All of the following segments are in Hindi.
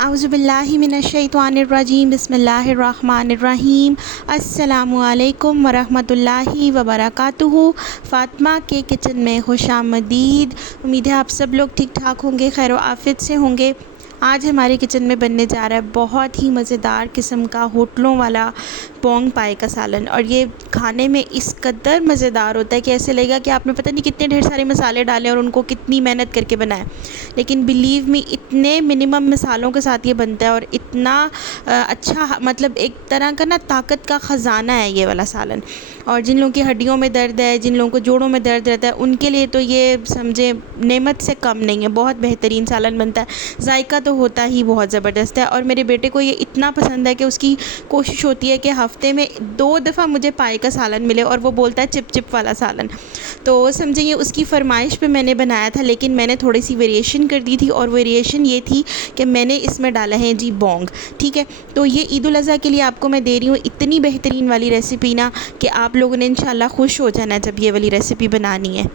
आउज़ुबिल्लाहि मिनश्शैतानिर्रजीम बिस्मिल्लाहिर्रहमानिर्रहीम अस्सलामुअलैकुम वरहमतुल्लाहि वबरकातुहू। फ़ातिमा के किचन में खुशामदीद। उम्मीद है आप सब लोग ठीक ठाक होंगे, खैर आफियत से होंगे। आज हमारे किचन में बनने जा रहा है बहुत ही मज़ेदार किस्म का होटलों वाला पोंग पाए का सालन। और ये खाने में इस कदर मज़ेदार होता है कि ऐसे लगेगा कि आपने पता नहीं कितने ढेर सारे मसाले डाले और उनको कितनी मेहनत करके बनाया, लेकिन बिलीव मी इतने मिनिमम मसालों के साथ ये बनता है और इतना अच्छा, मतलब एक तरह का ना ताकत का ख़जाना है ये वाला सालन। और जिन लोगों की हड्डियों में दर्द है, जिन लोगों को जोड़ों में दर्द रहता है, उनके लिए तो ये समझे नेमत से कम नहीं है। बहुत बेहतरीन सालन बनता है, जायका तो होता ही बहुत ज़बरदस्त है। और मेरे बेटे को ये इतना पसंद है कि उसकी कोशिश होती है कि हफ़्ते में 2 दफ़ा मुझे पाए का सालन मिले, और वो बोलता है चिप चिप वाला सालन। तो समझे ये उसकी फ़रमाइश पे मैंने बनाया था, लेकिन मैंने थोड़ी सी वेरिएशन कर दी थी। और वेरिएशन ये थी कि मैंने इसमें डाला है जी बोंग। ठीक है, तो ये ईद उल अज़हा के लिए आपको मैं दे रही हूँ इतनी बेहतरीन वाली रेसिपी ना कि आप लोगों ने इंशाल्लाह खुश हो जाना जब ये वाली रेसिपी बनानी है।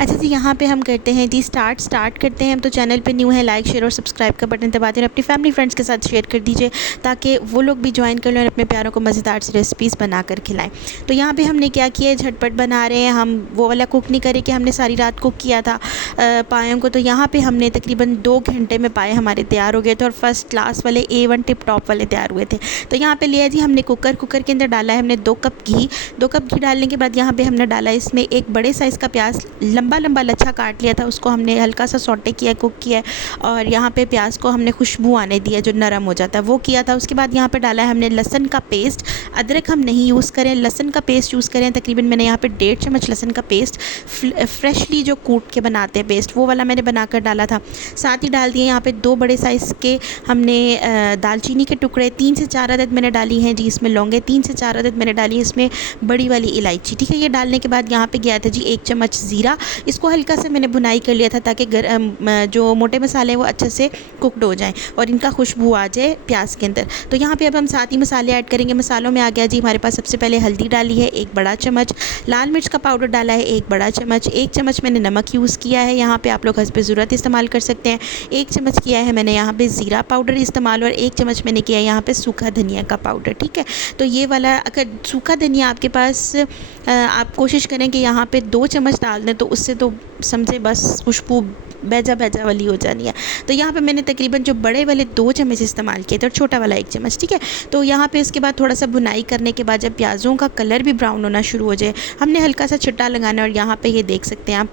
अच्छा जी, यहाँ पे हम करते हैं जी स्टार्ट करते हैं। तो चैनल पे न्यू है, लाइक शेयर और सब्सक्राइब का बटन दबाते हैं, अपनी फैमिली फ्रेंड्स के साथ शेयर कर दीजिए ताकि वो लोग भी ज्वाइन कर लें और अपने प्यारों को मज़ेदार सी रेसिपीज़ बना कर खिलाएँ। तो यहाँ पे हमने क्या किया है, झटपट बना रहे हैं हम, वो वाला कुक नहीं करे कि हमने सारी रात कुक किया था पायों को। तो यहाँ पे हमने तकरीबन 2 घंटे में पाए हमारे तैयार हो गए थे और फर्स्ट क्लास वाले A1 टिप टॉप वाले तैयार हुए थे। तो यहाँ पे लिया जी हमने कुकर के अंदर डाला है हमने 2 कप घी। 2 कप घी डालने के बाद यहाँ पे हमने डाला इसमें एक बड़े साइज़ का प्याज लंबा लंबा लच्छा काट लिया था, उसको हमने हल्का सा सौटे किया, कुक किया। और यहाँ पे प्याज को हमने खुशबू आने दी है, जो नरम हो जाता है वो किया था। उसके बाद यहाँ पे डाला है हमने लहसन का पेस्ट। अदरक हम नहीं यूज़ करें, लहसन का पेस्ट यूज़ करें। तकरीबन मैंने यहाँ पे 1.5 चम्मच लहसन का पेस्ट फ्रेशली जो कूट के बनाते हैं पेस्ट, वो वाला मैंने बनाकर डाला था। साथ ही डाल दिए यहाँ पे 2 बड़े साइज़ के हमने दालचीनी के टुकड़े, 3 से 4 अदद मैंने डाली हैं जी इसमें लौंगे, 3 से 4 अदद मैंने डाली है इसमें बड़ी वाली इलायची। ठीक है, ये डालने के बाद यहाँ पे गया था जी 1 चम्मच ज़ीरा। इसको हल्का सा मैंने भुनाई कर लिया था ताकि जो मोटे मसाले हैं वो अच्छे से कुकड हो जाएं और इनका खुशबू आ जाए प्याज के अंदर। तो यहाँ पे अब हम साथ ही मसाले ऐड करेंगे। मसालों में आ गया जी हमारे पास सबसे पहले हल्दी डाली है 1 बड़ा चम्मच, लाल मिर्च का पाउडर डाला है 1 बड़ा चम्मच, 1 चम्मच मैंने नमक यूज़ किया है, यहाँ पे आप लोग हस्बे ज़रूरत इस्तेमाल कर सकते हैं। 1 चम्मच किया है मैंने यहाँ पे ज़ीरा पाउडर इस्तेमाल, और 1 चम्मच मैंने किया है यहाँ पे सूखा धनिया का पाउडर। ठीक है, तो ये वाला अगर सूखा धनिया आपके पास आप कोशिश करें कि यहाँ पे 2 चम्मच डाल दें, तो उससे तो समझे बस खुशबू बैजा वाली हो जानी है। तो यहाँ पे मैंने तकरीबन जो बड़े वाले 2 चम्मच इस्तेमाल किए थे और छोटा वाला 1 चम्मच। ठीक है, तो यहाँ पे इसके बाद थोड़ा सा भुनाई करने के बाद जब प्याज़ों का कलर भी ब्राउन होना शुरू हो जाए, हमने हल्का सा छिट्टा लगाना है। और यहाँ पे ये देख सकते हैं आप,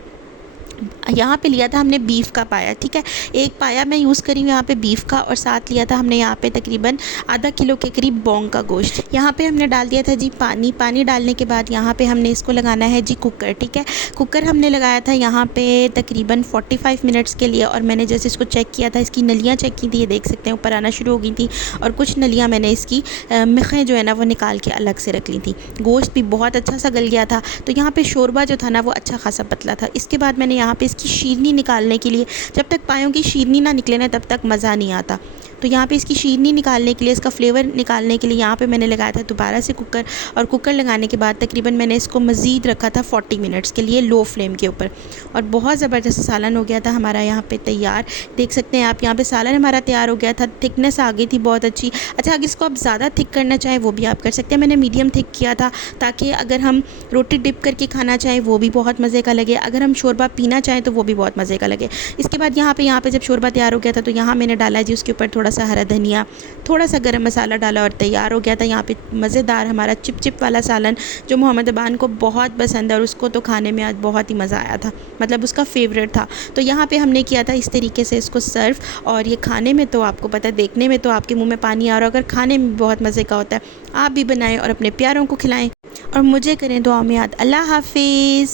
यहाँ पे लिया था हमने बीफ का पाया। ठीक है, 1 पाया मैं यूज़ करी हूँ यहाँ पे बीफ का, और साथ लिया था हमने यहाँ पे तकरीबन आधा किलो के करीब बोंग का गोश्त। यहाँ पे हमने डाल दिया था जी पानी डालने के बाद यहाँ पे हमने इसको लगाना है जी कुकर। ठीक है, कुकर हमने लगाया था यहाँ पे तकरीबन 45 मिनट्स के लिए। और मैंने जैसे इसको चेक किया था, इसकी नलियाँ चेक की थी, ये देख सकते हैं ऊपर आना शुरू हो गई थी, और कुछ नलियाँ मैंने इसकी मिखें जो है ना वो निकाल के अलग से रख ली थी। गोश्त भी बहुत अच्छा सा गल गया था। तो यहाँ पे शोरबा जो था ना वो अच्छा खासा पतला था। इसके बाद मैंने यहाँ पे इसकी शीरनी निकालने के लिए, जब तक पायों की शीरनी ना निकले ना तब तक मज़ा नहीं आता, तो यहाँ पे इसकी शीरनी निकालने के लिए, इसका फ्लेवर निकालने के लिए यहाँ पे मैंने लगाया था दोबारा से कुकर। और कुकर लगाने के बाद तकरीबन मैंने इसको मज़ीद रखा था 40 मिनट्स के लिए लो फ्लेम के ऊपर, और बहुत ज़बरदस्त सालन हो गया था हमारा यहाँ पे तैयार। देख सकते हैं आप, यहाँ पे सालन हमारा तैयार हो गया था, थिकनेस आ गई थी बहुत अच्छी। अच्छा, अगर इसको आप ज़्यादा थिक करना चाहें वो भी आप कर सकते हैं। मैंने मीडियम थिक किया था ताकि अगर हम रोटी डिप करके खाना चाहें वो भी बहुत मज़े का लगे, अगर हम शोरबा पीना चाहें तो वो भी बहुत मज़े का लगे। इसके बाद यहाँ पे जब शोरबा तैयार हो गया था तो यहाँ मैंने डाला जी उसके ऊपर थोड़ा सा हरा धनिया, थोड़ा सा गरम मसाला डाला और तैयार हो गया था यहाँ पे मज़ेदार हमारा चिप चिप वाला सालन, जो मोहम्मद अबान को बहुत पसंद है और उसको तो खाने में आज बहुत ही मज़ा आया था, मतलब उसका फेवरेट था। तो यहाँ पे हमने किया था इस तरीके से इसको सर्व, और ये खाने में तो आपको पता है, देखने में तो आपके मुँह में पानी आ रहा है, अगर खाने में बहुत मज़े का होता है। आप भी बनाएं और अपने प्यारों को खिलाएं और मुझे करें दुआ में याद। अल्लाह हाफिज़।